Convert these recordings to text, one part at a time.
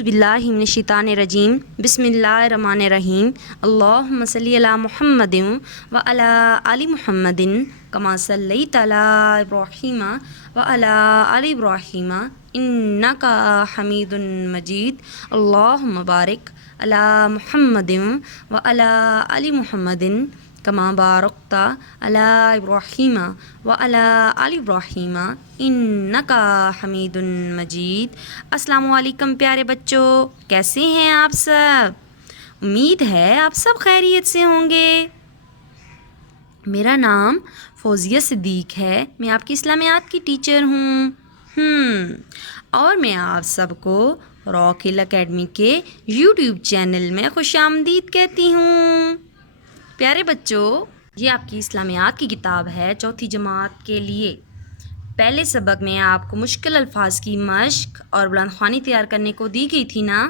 اعوذ باللہ من الشیطان الرجیم بسم اللہ الرحمن الرحیم اللہم صلی علی محمد وعلی آل محمد کما صلیت علی ابراہیم وعلی آل ابراہیم انکا حمید مجید اللہم بارک علی محمد وعلی آل محمد کما بارکت علی ابراہیم وعلی آل ابراہیم انکا حمید مجید۔ السلام علیکم پیارے بچوں، کیسے ہیں آپ سب؟ امید ہے آپ سب خیریت سے ہوں گے۔ میرا نام فوزیہ صدیق ہے، میں آپ کی اسلامیات کی ٹیچر ہوں۔ اور میں آپ سب کو راک ہل اکیڈمی کے یوٹیوب چینل میں خوش آمدید کہتی ہوں۔ پیارے بچوں، یہ آپ کی اسلامیات کی کتاب ہے چوتھی جماعت کے لیے۔ پہلے سبق میں آپ کو مشکل الفاظ کی مشق اور بلند خوانی تیار کرنے کو دی گئی تھی نا۔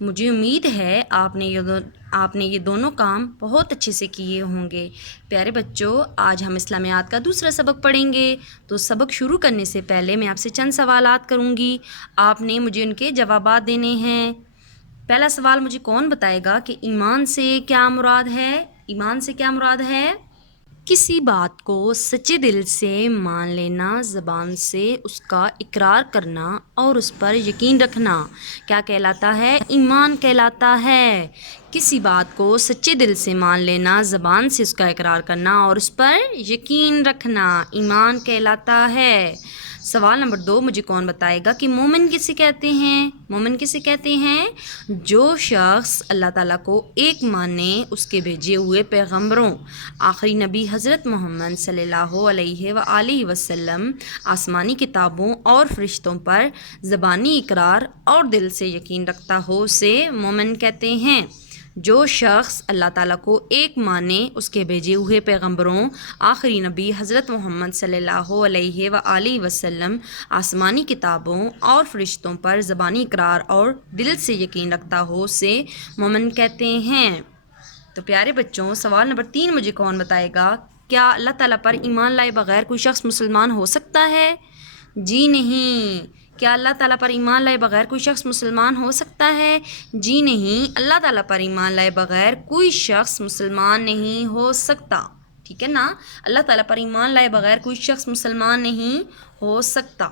مجھے امید ہے آپ نے یہ دونوں کام بہت اچھے سے کیے ہوں گے۔ پیارے بچوں، آج ہم اسلامیات کا دوسرا سبق پڑھیں گے، تو سبق شروع کرنے سے پہلے میں آپ سے چند سوالات کروں گی، آپ نے مجھے ان کے جوابات دینے ہیں۔ پہلا سوال مجھے کون بتائے گا کہ ایمان سے کیا مراد ہے؟ ایمان سے کیا مراد ہے؟ کسی بات کو سچے دل سے مان لینا، زبان سے اس کا اقرار کرنا اور اس پر یقین رکھنا کیا کہلاتا ہے؟ ایمان کہلاتا ہے۔ کسی بات کو سچے دل سے مان لینا، زبان سے اس کا اقرار کرنا اور اس پر یقین رکھنا ایمان کہلاتا ہے۔ سوال نمبر 2 مجھے کون بتائے گا کہ مومن کسے کہتے ہیں؟ مومن کسے کہتے ہیں؟ جو شخص اللہ تعالیٰ کو ایک مانے، اس کے بھیجے ہوئے پیغمبروں، آخری نبی حضرت محمد صلی اللہ علیہ وآلہ وسلم، آسمانی کتابوں اور فرشتوں پر زبانی اقرار اور دل سے یقین رکھتا ہو، اسے مومن کہتے ہیں۔ جو شخص اللہ تعالیٰ کو ایک مانے، اس کے بھیجے ہوئے پیغمبروں، آخری نبی حضرت محمد صلی اللہ علیہ وآلہ وسلم، آسمانی کتابوں اور فرشتوں پر زبانی اقرار اور دل سے یقین رکھتا ہو، اسے مومن کہتے ہیں۔ تو پیارے بچوں، سوال نمبر 3 مجھے کون بتائے گا؟ کیا اللہ تعالیٰ پر ایمان لائے بغیر کوئی شخص مسلمان ہو سکتا ہے؟ جی نہیں۔ کیا اللہ تعالیٰ پر ایمان لائے بغیر کوئی شخص مسلمان ہو سکتا ہے؟ جی نہیں، اللہ تعالیٰ پر ایمان لائے بغیر کوئی شخص مسلمان نہیں ہو سکتا، ٹھیک ہے نا؟ اللہ تعالیٰ پر ایمان لائے بغیر کوئی شخص مسلمان نہیں ہو سکتا۔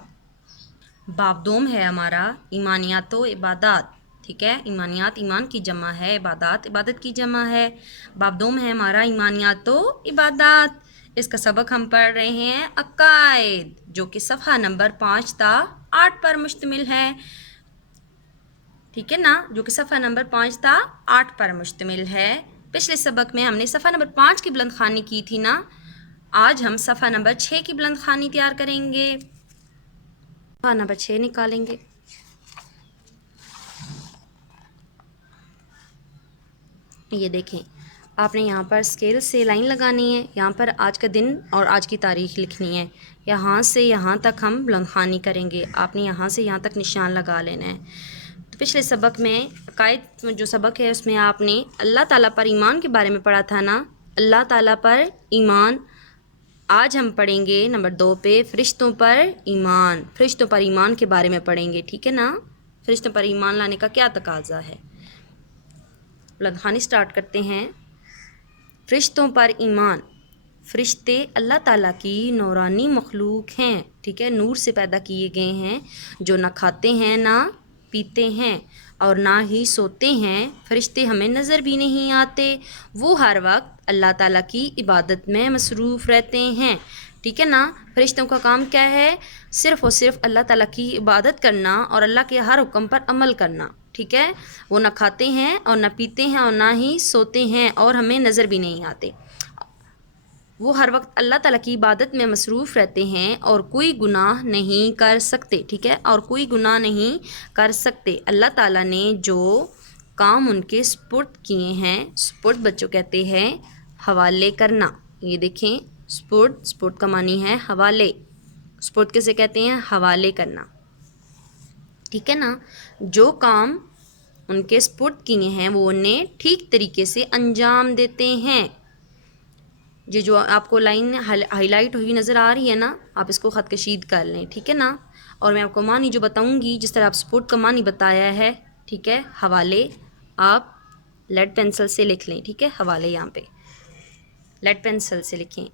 باب دوم ہے ہمارا ایمانیات و عبادات، ٹھیک ہے؟ ایمانیات ایمان کی جمع ہے، عبادات عبادت کی جمع ہے۔ باب دوم ہے ہمارا ایمانیات و عبادات۔ اس کا سبق ہم پڑھ رہے ہیں عقائد، جو کہ صفحہ نمبر 5 تا 8 پر مشتمل ہے، ٹھیک ہے نا؟ جو کہ صفحہ نمبر 5 تا 8 پر مشتمل ہے۔ پچھلے سبق میں ہم نے صفحہ نمبر 5 کی بلند خوانی کی تھی نا، آج ہم صفحہ نمبر 6 کی بلند خوانی تیار کریں گے۔ صفحہ نمبر 6 نکالیں گے۔ یہ دیکھیں، آپ نے یہاں پر اسکیل سے لائن لگانی ہے، یہاں پر آج کا دن اور آج کی تاریخ لکھنی ہے، یہاں سے یہاں تک ہم بلند خوانی کریں گے، آپ نے یہاں سے یہاں تک نشان لگا لینا ہے۔ تو پچھلے سبق میں عقائد جو سبق ہے اس میں آپ نے اللہ تعالیٰ پر ایمان کے بارے میں پڑھا تھا نا، اللہ تعالیٰ پر ایمان۔ آج ہم پڑھیں گے نمبر 2 پہ فرشتوں پر ایمان، فرشتوں پر ایمان کے بارے میں پڑھیں گے، ٹھیک ہے نا؟ فرشتوں پر ایمان لانے کا کیا تقاضا ہے؟ بلند خوانی سٹارٹ کرتے ہیں۔ فرشتوں پر ایمان۔ فرشتے اللہ تعالیٰ کی نورانی مخلوق ہیں، ٹھیک ہے؟ نور سے پیدا کیے گئے ہیں، جو نہ کھاتے ہیں نہ پیتے ہیں اور نہ ہی سوتے ہیں۔ فرشتے ہمیں نظر بھی نہیں آتے، وہ ہر وقت اللہ تعالیٰ کی عبادت میں مصروف رہتے ہیں، ٹھیک ہے نا؟ فرشتوں کا کام کیا ہے؟ صرف اور صرف اللہ تعالیٰ کی عبادت کرنا اور اللہ کے ہر حکم پر عمل کرنا، ٹھیک ہے؟ وہ نہ کھاتے ہیں اور نہ پیتے ہیں اور نہ ہی سوتے ہیں اور ہمیں نظر بھی نہیں آتے، وہ ہر وقت اللہ تعالیٰ کی عبادت میں مصروف رہتے ہیں اور کوئی گناہ نہیں کر سکتے، ٹھیک ہے؟ اور کوئی گناہ نہیں کر سکتے۔ اللہ تعالیٰ نے جو کام ان کے سپرد کیے ہیں، سپرد بچوں کہتے ہیں حوالے کرنا۔ یہ دیکھیں، سپرد کا معنی ہے حوالے، سپرد کسے کہتے ہیں؟ حوالے کرنا، ٹھیک ہے نا؟ جو کام ان کے سپرد کیے ہیں وہ انہیں ٹھیک طریقے سے انجام دیتے ہیں۔ یہ جو آپ کو لائن ہائی لائٹ ہوئی نظر آ رہی ہے نا، آپ اس کو خط کشید کر لیں، ٹھیک ہے نا؟ اور میں آپ کو معنی جو بتاؤں گی، جس طرح آپ سپورٹ کا معنی بتایا ہے، ٹھیک ہے، حوالے آپ لیڈ پینسل سے لکھ لیں، ٹھیک ہے، حوالے یہاں پہ لیڈ پینسل سے لکھیں۔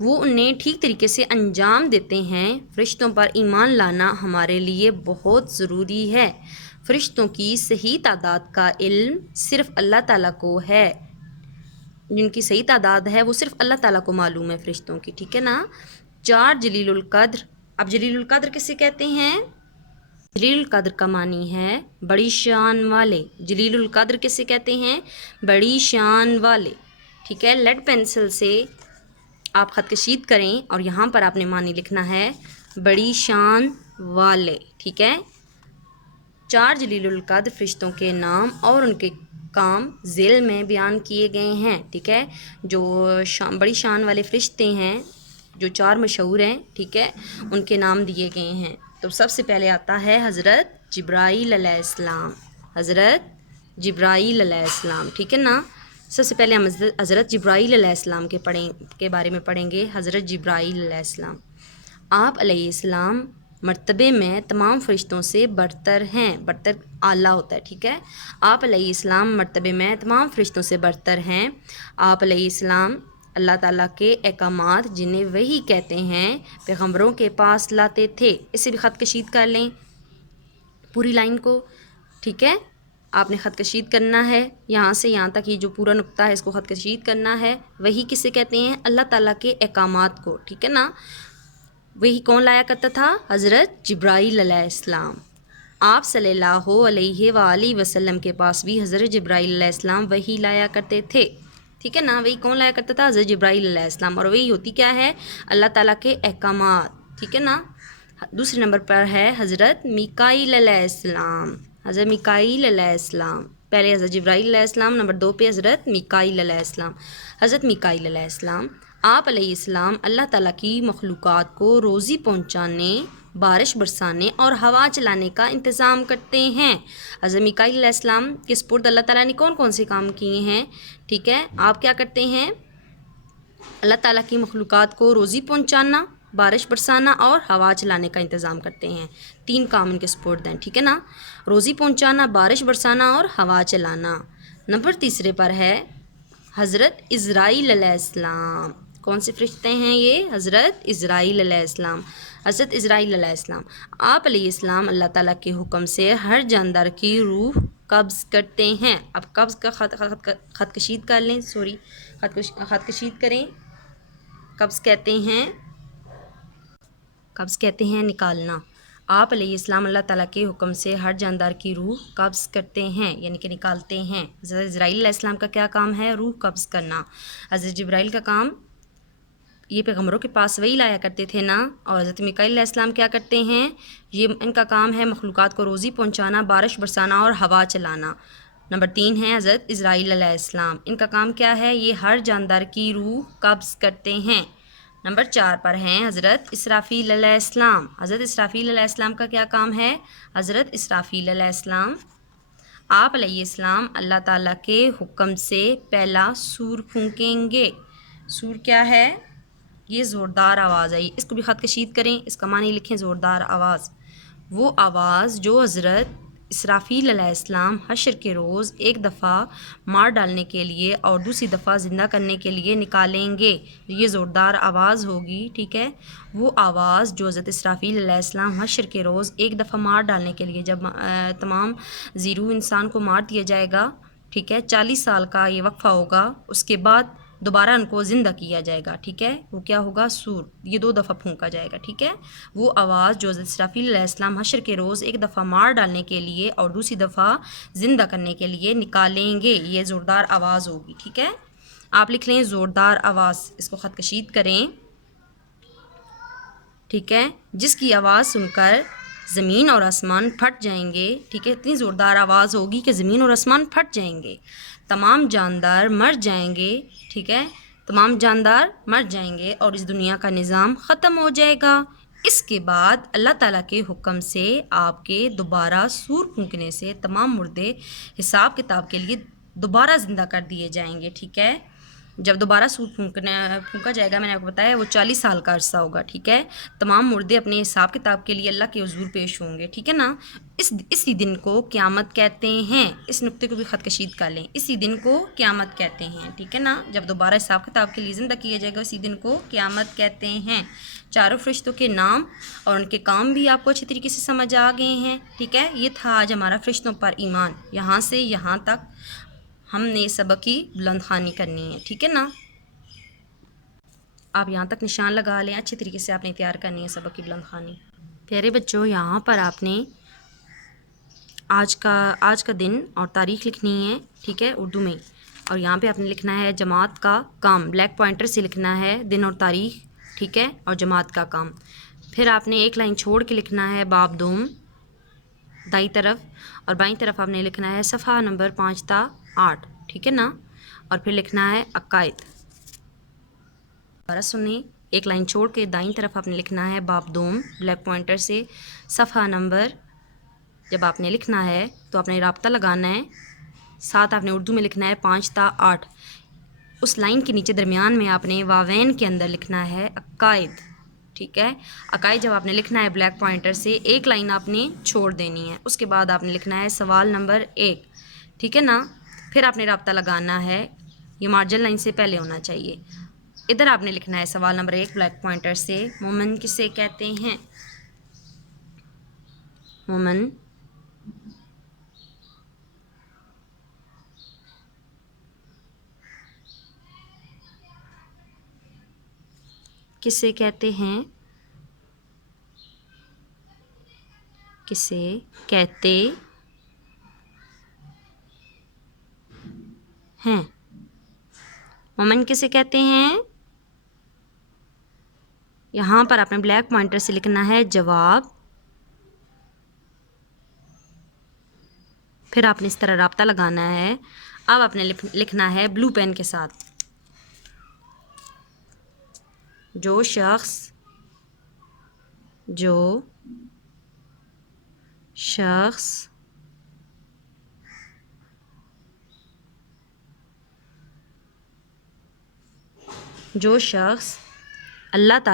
وہ انہیں ٹھیک طریقے سے انجام دیتے ہیں۔ فرشتوں پر ایمان لانا ہمارے لیے بہت ضروری ہے۔ فرشتوں کی صحیح تعداد کا علم صرف اللہ تعالیٰ کو ہے، جن کی صحیح تعداد ہے وہ صرف اللہ تعالیٰ کو معلوم ہے فرشتوں کی، ٹھیک ہے نا۔ 4 جلیل القدر۔ اب جلیل القدر کسے کہتے ہیں؟ جلیل القدر کا معنی ہے بڑی شان والے۔ جلیل القدر کسے کہتے ہیں؟ بڑی شان والے، ٹھیک ہے۔ لیڈ پینسل سے آپ خط کشید کریں اور یہاں پر آپ نے معنی لکھنا ہے بڑی شان والے، ٹھیک ہے۔ 4 جلیل القدر فرشتوں کے نام اور ان کے کام ذیل میں بیان کیے گئے ہیں، ٹھیک ہے۔ جو بڑی شان والے فرشتے ہیں، جو 4 مشہور ہیں، ٹھیک ہے، ان کے نام دیے گئے ہیں۔ تو سب سے پہلے آتا ہے حضرت جبرائیل علیہ السلام، حضرت جبرائیل علیہ السلام، ٹھیک ہے نا۔ سب سے پہلے ہم حضرت جبرائیل علیہ السلام کے بارے میں پڑھیں گے۔ حضرت جبرائیل علیہ السلام، آپ علیہ السلام مرتبے میں تمام فرشتوں سے برتر ہیں، برتر اعلیٰ ہوتا ہے، ٹھیک ہے۔ آپ علیہ السلام مرتبے میں تمام فرشتوں سے برتر ہیں۔ آپ علیہ السلام اللہ تعالیٰ کے احکامات جنہیں وحی کہتے ہیں پیغمبروں کے پاس لاتے تھے۔ اسے بھی خط کشید کر لیں پوری لائن کو، ٹھیک ہے۔ آپ نے خط کشید کرنا ہے یہاں سے یہاں تک، یہ جو پورا نقطہ ہے اس کو خط کشید کرنا ہے۔ وحی کسے کہتے ہیں؟ اللہ تعالیٰ کے احکامات کو، ٹھیک ہے نا۔ وہی کون لایا کرتا تھا؟ حضرت جبرائیل علیہ السلام۔ آپ صلی اللہ علیہ وآلہ وسلم کے پاس بھی حضرت جبرائیل علیہ السلام وہی لایا کرتے تھے، ٹھیک ہے نا۔ وہی کون لایا کرتا تھا؟ حضرت جبرائیل علیہ السلام، اور وہی ہوتی کیا ہے؟ اللہ تعالیٰ کے احکامات، ٹھیک ہے نا۔ دوسرے نمبر پر ہے حضرت میکائیل علیہ السلام، حضرت میکائیل علیہ السلام۔ پہلے حضرت جبرائیل علیہ السلام، نمبر 2 پہ حضرت میکائیل علیہ السلام۔ حضرت میکائیل علیہ السلام، آپ علیہ السلام اللہ تعالیٰ کی مخلوقات کو روزی پہنچانے، بارش برسانے اور ہوا چلانے کا انتظام کرتے ہیں۔ حضرت میکائیل علیہ السلام کے سپرد اللہ تعالیٰ نے کون کون سے کام کیے ہیں؟ ٹھیک ہے، آپ کیا کرتے ہیں؟ اللہ تعالیٰ کی مخلوقات کو روزی پہنچانا، بارش برسانا اور ہوا چلانے کا انتظام کرتے ہیں۔ 3 کام ان کے سپرد ہیں، ٹھیک ہے نا۔ روزی پہنچانا، بارش برسانا اور ہوا چلانا۔ نمبر 3 پر ہے حضرت اسرائیل علیہ السلام۔ کون سے فرشتے ہیں یہ؟ حضرت اسرائیل علیہ السلام۔ حضرت اسرائیل علیہ السلام، آپ علیہ السلام اللہ تعالیٰ کے حکم سے ہر جاندار کی روح قبض کرتے ہیں۔ اب قبض کا خط کشید کر لیں، خط کشید کریں۔ قبض کہتے ہیں نکالنا۔ آپ علیہ السلام اللہ تعالیٰ کے حکم سے ہر جاندار کی روح قبض کرتے ہیں، یعنی کہ نکالتے ہیں۔ حضرت اسرائیل علیہ السلام کا کیا کام ہے؟ روح قبض کرنا۔ حضرت جبرائیل کا کام، یہ پیغمبروں کے پاس وہی لایا کرتے تھے نا، اور حضرت میکائیل علیہ السلام کیا کرتے ہیں؟ یہ ان کا کام ہے مخلوقات کو روزی پہنچانا، بارش برسانا اور ہوا چلانا۔ نمبر 3 ہے حضرت اسرائیل علیہ السلام، ان کا کام کیا ہے؟ یہ ہر جاندار کی روح قبض کرتے ہیں۔ نمبر 4 پر ہیں حضرت اسرافیل علیہ السلام۔ حضرت اسرافیل علیہ السلام کا کیا کام ہے؟ حضرت اسرافیل علیہ السلام، آپ علیہ السلام اللہ تعالیٰ کے حکم سے پہلا سور پھونکیں گے۔ سور کیا ہے؟ یہ زوردار آواز ہے، اس کو بھی خط کشید کریں، اس کا معنی لکھیں زوردار آواز۔ وہ آواز جو حضرت اسرافیل علیہ السلام حشر کے روز ایک دفعہ مار ڈالنے کے لیے اور دوسری دفعہ زندہ کرنے کے لیے نکالیں گے، یہ زوردار آواز ہوگی، ٹھیک ہے۔ وہ آواز جو حضرت اسرافیل علیہ السلام حشر کے روز ایک دفعہ مار ڈالنے کے لیے، جب تمام زیرو انسان کو مار دیا جائے گا، ٹھیک ہے، 40 سال کا یہ وقفہ ہوگا، اس کے بعد دوبارہ ان کو زندہ کیا جائے گا، ٹھیک ہے۔ وہ کیا ہوگا؟ سور، یہ 2 دفعہ پھونکا جائے گا، ٹھیک ہے۔ وہ آواز جو حضرت اسرافیل علیہ السلام حشر کے روز ایک دفعہ مار ڈالنے کے لیے اور دوسری دفعہ زندہ کرنے کے لیے نکالیں گے، یہ زوردار آواز ہوگی، ٹھیک ہے۔ آپ لکھ لیں زوردار آواز، اس کو خط کشید کریں، ٹھیک ہے۔ جس کی آواز سن کر زمین اور آسمان پھٹ جائیں گے، ٹھیک ہے، اتنی زوردار آواز ہوگی کہ زمین اور آسمان پھٹ جائیں گے، تمام جاندار مر جائیں گے، ٹھیک ہے، تمام جاندار مر جائیں گے اور اس دنیا کا نظام ختم ہو جائے گا۔ اس کے بعد اللہ تعالیٰ کے حکم سے آپ کے دوبارہ سور پھونکنے سے تمام مردے حساب کتاب کے لیے دوبارہ زندہ کر دیے جائیں گے، ٹھیک ہے۔ جب دوبارہ سور پھونکا جائے گا، میں نے آپ کو بتایا وہ 40 سال کا عرصہ ہوگا، ٹھیک ہے. تمام مردے اپنے حساب کتاب کے لیے اللہ کے حضور پیش ہوں گے، ٹھیک ہے نا. اسی دن کو قیامت کہتے ہیں. اس نقطے کو بھی خط کشید کر لیں. اسی دن کو قیامت کہتے ہیں، ٹھیک ہے نا. جب دوبارہ حساب کتاب کے لیے زندہ کیا جائے گا، اسی دن کو قیامت کہتے ہیں. چاروں فرشتوں کے نام اور ان کے کام بھی آپ کو اچھی طریقے سے سمجھ آ گئے ہیں، ٹھیک ہے. یہ تھا آج ہمارا فرشتوں پر ایمان. یہاں سے یہاں تک ہم نے سبق کی بلند خوانی کرنی ہے، ٹھیک ہے نا. آپ یہاں تک نشان لگا لیں. اچھے طریقے سے آپ نے تیار کرنی ہے سبق کی بلند خوانی. پیارے بچوں، یہاں پر آپ نے آج کا دن اور تاریخ لکھنی ہے، ٹھیک ہے، اردو میں. اور یہاں پہ آپ نے لکھنا ہے جماعت کا کام. بلیک پوائنٹر سے لکھنا ہے دن اور تاریخ، ٹھیک ہے، اور جماعت کا کام. پھر آپ نے ایک لائن چھوڑ کے لکھنا ہے باب دوم دائیں طرف، اور بائیں طرف آپ نے لکھنا ہے صفحہ نمبر 5 تا 8، ٹھیک ہے نا. اور پھر لکھنا ہے عقائد. دوبارہ سنیں، ایک لائن چھوڑ کے دائیں طرف آپ نے لکھنا ہے باب دوم بلیک پوائنٹر سے صفحہ نمبر. جب آپ نے لکھنا ہے تو آپ نے رابطہ لگانا ہے. ساتھ آپ نے اردو میں لکھنا ہے 5 تا 8. اس لائن کے نیچے درمیان میں آپ نے واوین کے اندر لکھنا ہے عقائد، ٹھیک ہے. عقائد جب آپ نے لکھنا ہے بلیک پوائنٹر سے ایک لائن آپ نے چھوڑ دینی ہے. اس کے بعد آپ نے لکھنا ہے سوال نمبر 1، ٹھیک ہے نا. پھر آپ نے رابطہ لگانا ہے، یہ مارجن لائن سے پہلے ہونا چاہیے. ادھر آپ نے لکھنا ہے سوال نمبر 1 بلیک پوائنٹر سے مومن کسے کہتے ہیں. مومن کسے کہتے ہیں، کسے کہتے ہیں. مومن کسے کہتے ہیں. یہاں پر آپ نے بلیک پوائنٹر سے لکھنا ہے جواب. پھر آپ نے اس طرح رابطہ لگانا ہے. اب آپ نے لکھنا ہے بلو پین کے ساتھ، جو شخص اللہ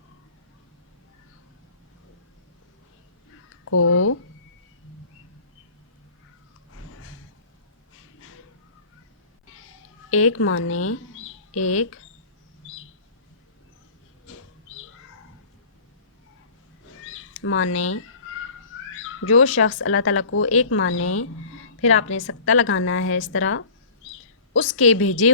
تعالیٰ کو ایک مانے، جو شخص اللہ تعالیٰ کو ایک مانے. پھر آپ نے سکتہ لگانا ہے اس طرح، اس کے بھیجے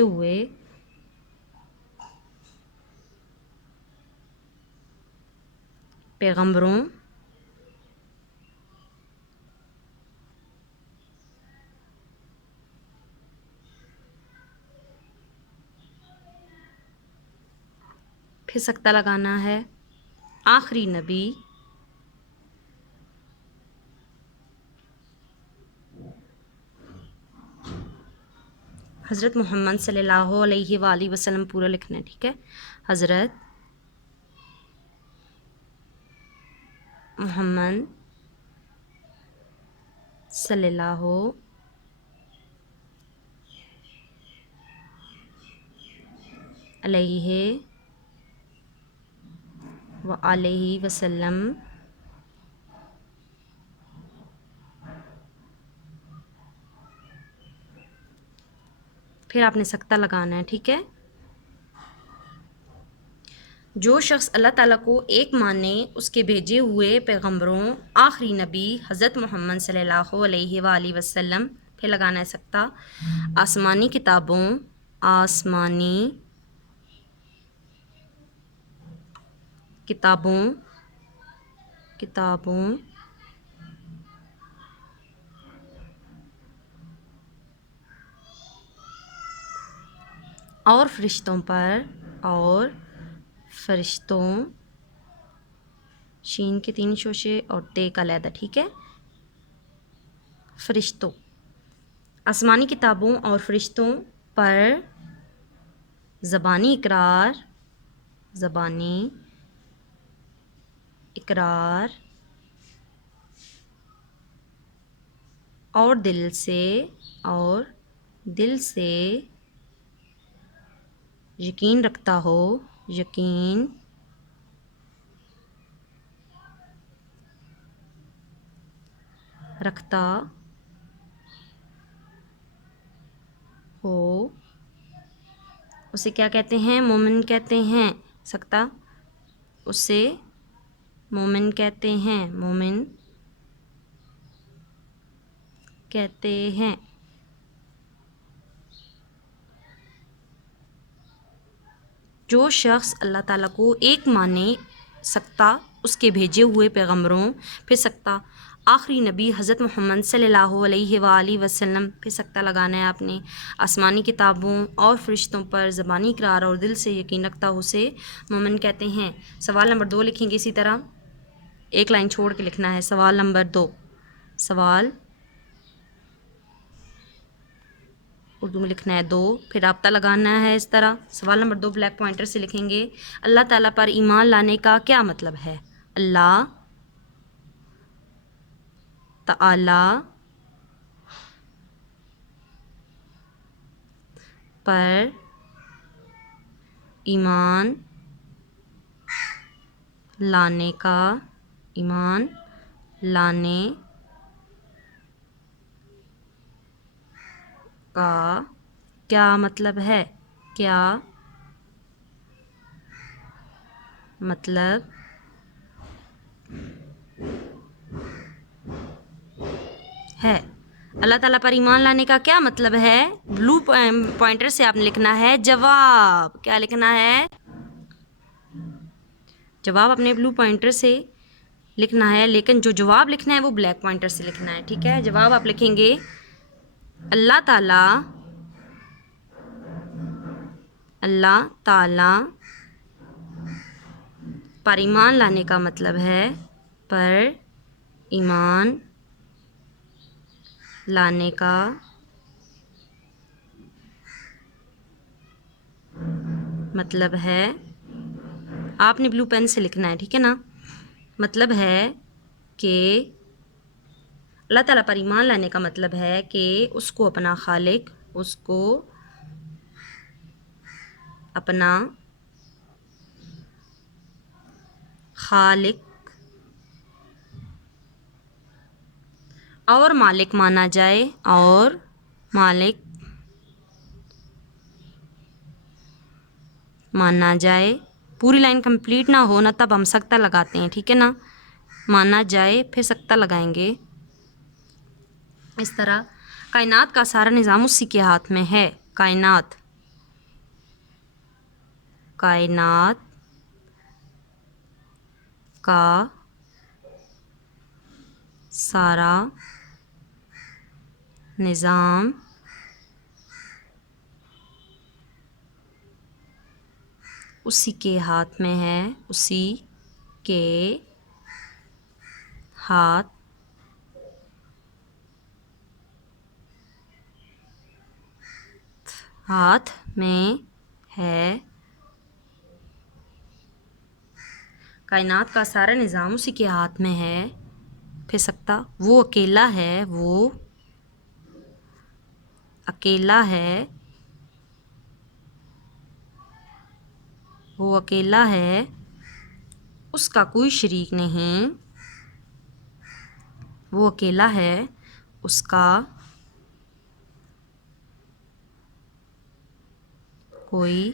ہوئے پیغمبروں پھر سکتہ لگانا ہے آخری نبی حضرت محمد صلی اللہ علیہ وآلہ وسلم. پورا لکھنا ہے، ٹھیک ہے. حضرت محمد صلی اللہ علیہ وآلہ وسلم. پھر آپ نے سکتہ لگانا ہے، ٹھیک ہے. جو شخص اللہ تعالیٰ کو ایک مانے، اس کے بھیجے ہوئے پیغمبروں آخری نبی حضرت محمد صلی اللہ علیہ وآلہ وسلم. پھر لگانا ہے سکتہ آسمانی کتابوں اور فرشتوں شین کے 3 شوشے اور تے کا علیحدہ، ٹھیک ہے. فرشتوں. آسمانی کتابوں اور فرشتوں پر زبانی اقرار اور دل سے یقین رکھتا ہو اسے کیا کہتے ہیں؟ مومن کہتے ہیں. سکتا اسے مومن کہتے ہیں. جو شخص اللہ تعالیٰ کو ایک مانے سکتا اس کے بھیجے ہوئے پیغمبروں، پھر سکتا آخری نبی حضرت محمد صلی اللہ علیہ وآلہ وسلم، پھر سکتا لگانا ہے آپ نے. آسمانی کتابوں اور فرشتوں پر زبانی اقرار اور دل سے یقین رکھتا اسے مومن کہتے ہیں. سوال نمبر 2 لکھیں گے اسی طرح، ایک لائن چھوڑ کے لکھنا ہے. سوال نمبر 2، سوال اردو میں لکھنا ہے 2، پھر رابطہ لگانا ہے اس طرح. سوال نمبر 2 بلیک پوائنٹر سے لکھیں گے. اللہ تعالیٰ پر ایمان لانے کا کیا مطلب ہے؟ اللہ تعالیٰ پر ایمان لانے کا کیا مطلب ہے؟ اللہ تعالیٰ پر ایمان لانے کا کیا مطلب ہے؟ بلو پوائنٹر سے آپ نے لکھنا ہے جواب. کیا لکھنا ہے؟ جواب اپنے بلو پوائنٹر سے لکھنا ہے، لیکن جو جواب لکھنا ہے وہ بلیک پوائنٹر سے لکھنا ہے، ٹھیک ہے. جواب آپ لکھیں گے اللہ تعالیٰ پر ایمان لانے کا مطلب ہے آپ نے بلو پین سے لکھنا ہے، ٹھیک ہے نا. مطلب ہے کہ اللہ تعالیٰ پر ایمان لانے کا مطلب ہے کہ اس کو اپنا خالق اور مالک مانا جائے. پوری لائن کمپلیٹ نہ ہو نا تب ہم سکتہ لگاتے ہیں، ٹھیک ہے نا. مانا جائے پھر سکتہ لگائیں گے. اس طرح کائنات کا سارا نظام اسی کے ہاتھ میں ہے. کائنات کا سارا نظام اسی کے ہاتھ میں ہے. ہاتھ میں ہے. کائنات کا سارا نظام اسی کے ہاتھ میں ہے. پھر سکتا وہ اکیلا ہے، اس کا کوئی شریک نہیں. وہ اکیلا ہے، اس کا کوئی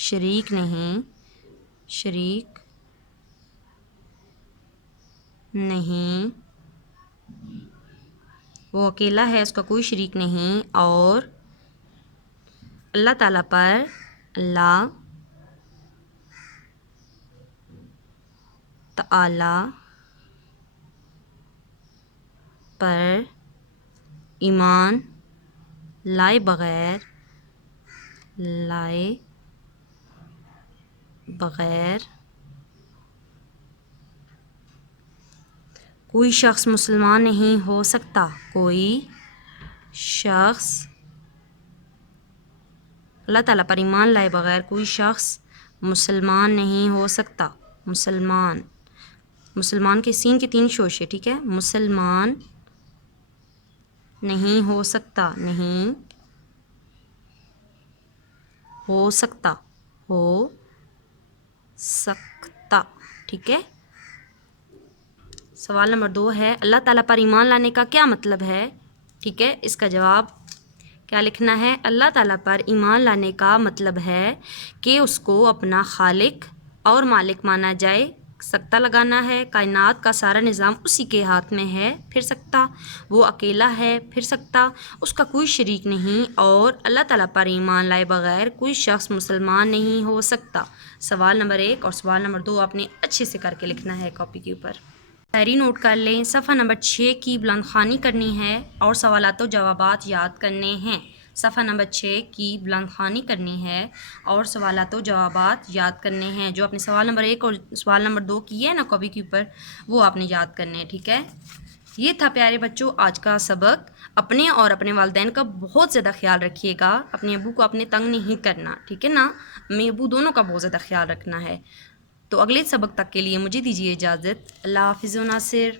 شریک نہیں. وہ اکیلا ہے، اس کا کوئی شریک نہیں. اور اللہ تعالیٰ پر ایمان لائے بغیر کوئی شخص مسلمان نہیں ہو سکتا. کوئی شخص اللہ تعالیٰ پر ایمان لائے بغیر کوئی شخص مسلمان نہیں ہو سکتا. مسلمان، مسلمان کے سین کے 3 شوشے، ٹھیک ہے. مسلمان نہیں ہو سکتا، نہیں ہو سکتا، ہو سکتا، ٹھیک ہے. سوال نمبر 2 ہے اللہ تعالیٰ پر ایمان لانے کا کیا مطلب ہے؟ ٹھیک ہے، اس کا جواب کیا لکھنا ہے؟ اللہ تعالیٰ پر ایمان لانے کا مطلب ہے کہ اس کو اپنا خالق اور مالک مانا جائے. سکتہ لگانا ہے. کائنات کا سارا نظام اسی کے ہاتھ میں ہے. پھر سکتہ، وہ اکیلا ہے. پھر سکتہ، اس کا کوئی شریک نہیں. اور اللہ تعالیٰ پر ایمان لائے بغیر کوئی شخص مسلمان نہیں ہو سکتا. سوال نمبر 1 اور سوال نمبر 2 آپ نے اچھے سے کر کے لکھنا ہے کاپی کے اوپر. ڈائری نوٹ کر لیں. صفحہ نمبر 6 کی بلند خوانی کرنی ہے اور سوالات و جوابات یاد کرنے ہیں. صفحہ نمبر 6 کی بلند خوانی کرنی ہے اور سوالات و جوابات یاد کرنے ہیں. جو آپ نے سوال نمبر 1 اور سوال نمبر 2 کیے ہیں نا کاپی کے اوپر، وہ آپ نے یاد کرنے ہیں. ٹھیک ہے، یہ تھا پیارے بچوں آج کا سبق. اپنے اور اپنے والدین کا بہت زیادہ خیال رکھیے گا. اپنے ابو کو اپنے تنگ نہیں کرنا، ٹھیک ہے نا. امی ابو دونوں کا بہت زیادہ خیال رکھنا ہے. تو اگلے سبق تک کے لیے مجھے دیجیے اجازت. اللہ حافظ و ناصر.